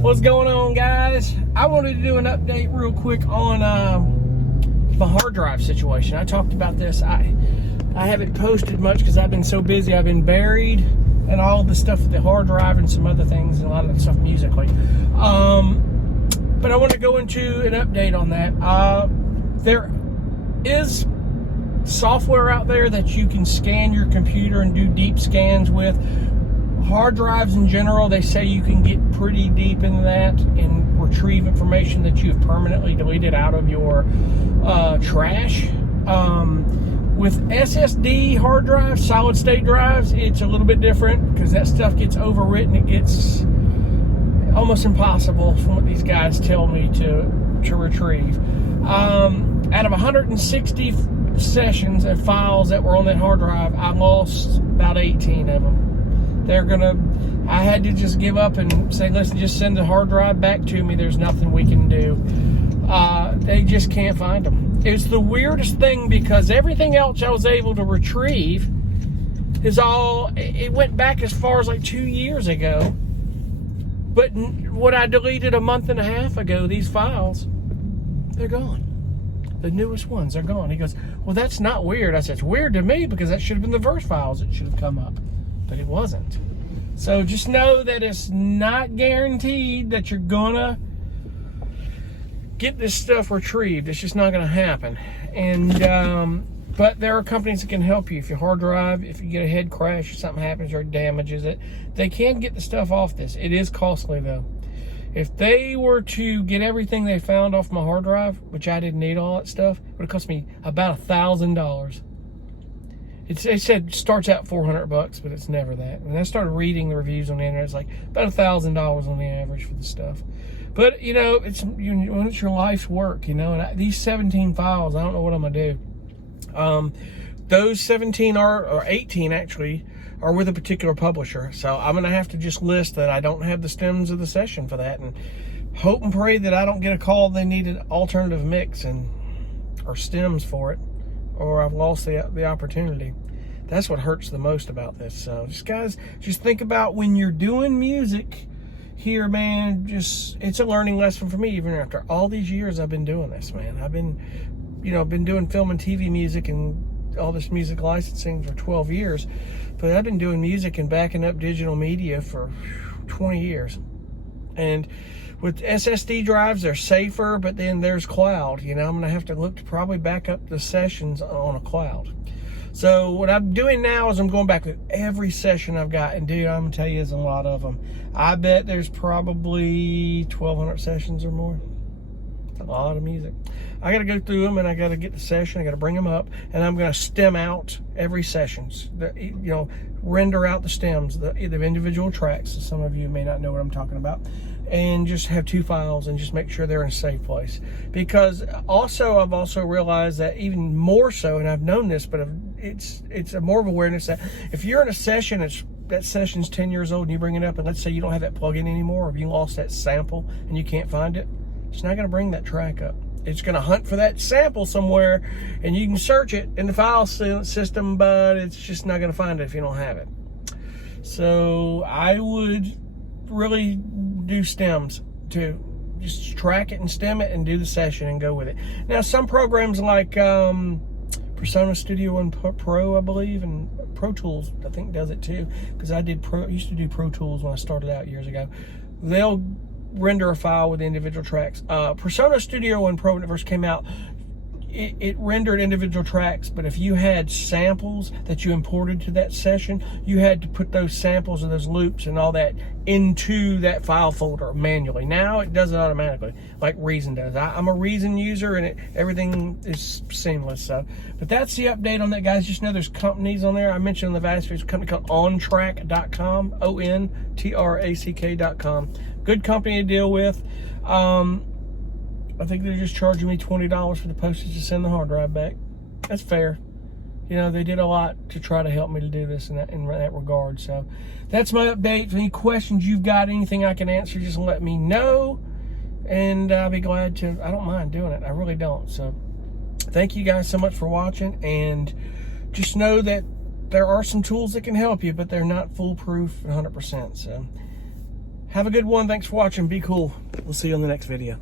What's going on, guys? I wanted to do an update real quick on my hard drive situation. I talked about this. I haven't posted much because I've been so busy. I've been buried in all the stuff with the hard drive and some other things and a lot of the stuff musically. But I want to go into an update on that. There is software out there that you can scan your computer and do deep scans with. Hard drives in general, they say you can get pretty deep in that and retrieve information that you've permanently deleted out of your trash. With SSD hard drives, solid state drives, it's a little bit different because that stuff gets overwritten. It gets almost impossible, from what these guys tell me, to retrieve. Out of 160 sessions and files that were on that hard drive, I lost about 18 of them. I had to just give up and say, listen, just send the hard drive back to me. There's nothing we can do. They just can't find them. It's the weirdest thing because everything else I was able to retrieve it went back as far as like 2 years ago. But what I deleted a month and a half ago, these files, they're gone. The newest ones are gone. He goes, well, that's not weird. I said, it's weird to me because that should have been the first files that should have come up. But it wasn't. So just know that it's not guaranteed that you're gonna get this stuff retrieved. It's just not gonna happen. And but there are companies that can help you. If your hard drive, if you get a head crash or something happens or it damages it, they can get the stuff off this. It is costly though. If they were to get everything they found off my hard drive, which I didn't need all that stuff, it would have cost me about $1,000. They said it starts out $400, but it's never that. When I started reading the reviews on the internet, it's like about $1,000 on the average for the stuff. But when it's your life's work, and these 17 files, I don't know what I'm gonna do. Those 17 or 18 actually are with a particular publisher, so I'm gonna have to just list that I don't have the stems of the session for that, and hope and pray that I don't get a call they need an alternative mix or stems for it, or I've lost the opportunity. That's what hurts the most about this. So guys, just think about when you're doing music here, man, it's a learning lesson for me, even after all these years I've been doing this, man. I've been doing film and TV music and all this music licensing for 12 years, but I've been doing music and backing up digital media for 20 years. And with SSD drives, they're safer, but then there's cloud. I'm going to have to look to probably back up the sessions on a cloud. So what I'm doing now is I'm going back to every session I've got. And dude, I'm going to tell you, there's a lot of them. I bet there's probably 1,200 sessions or more. It's a lot of music. I got to go through them and I got to get the session. I got to bring them up and I'm going to stem out every sessions. Render out the stems, the individual tracks. So some of you may not know what I'm talking about. And just have 2 files and just make sure they're in a safe place. Because I've also realized that even more so, and I've known this, but it's a more of awareness that if you're in a session, that session's 10 years old and you bring it up, and let's say you don't have that plug-in anymore, or you lost that sample and you can't find it, it's not gonna bring that track up. It's gonna hunt for that sample somewhere, and you can search it in the file system, but it's just not gonna find it if you don't have it. So I would really do stems too. Just track it and stem it and do the session and go with it. Now some programs like Persona Studio and Pro, I believe, and Pro Tools I think does it too, because I used to do Pro Tools when I started out years ago. They'll render a file with individual tracks. Persona Studio and Pro, when it first came out, it rendered individual tracks, but if you had samples that you imported to that session, you had to put those samples and those loops and all that into that file folder manually. Now it does it automatically, like Reason does. I'm a Reason user, and everything is seamless. So, but that's the update on that, guys. Just know there's companies on there. I mentioned in the last video, a company called OnTrack.com, ONTRACK.com. Good company to deal with. I think they're just charging me $20 for the postage to send the hard drive back. That's fair. They did a lot to try to help me to do this in that regard. So that's my update. If any questions you've got, anything I can answer, just let me know. And I'll be glad to. I don't mind doing it. I really don't. So thank you guys so much for watching. And just know that there are some tools that can help you, but they're not foolproof 100%. So Have a good one. Thanks for watching. Be cool. We'll see you on the next video.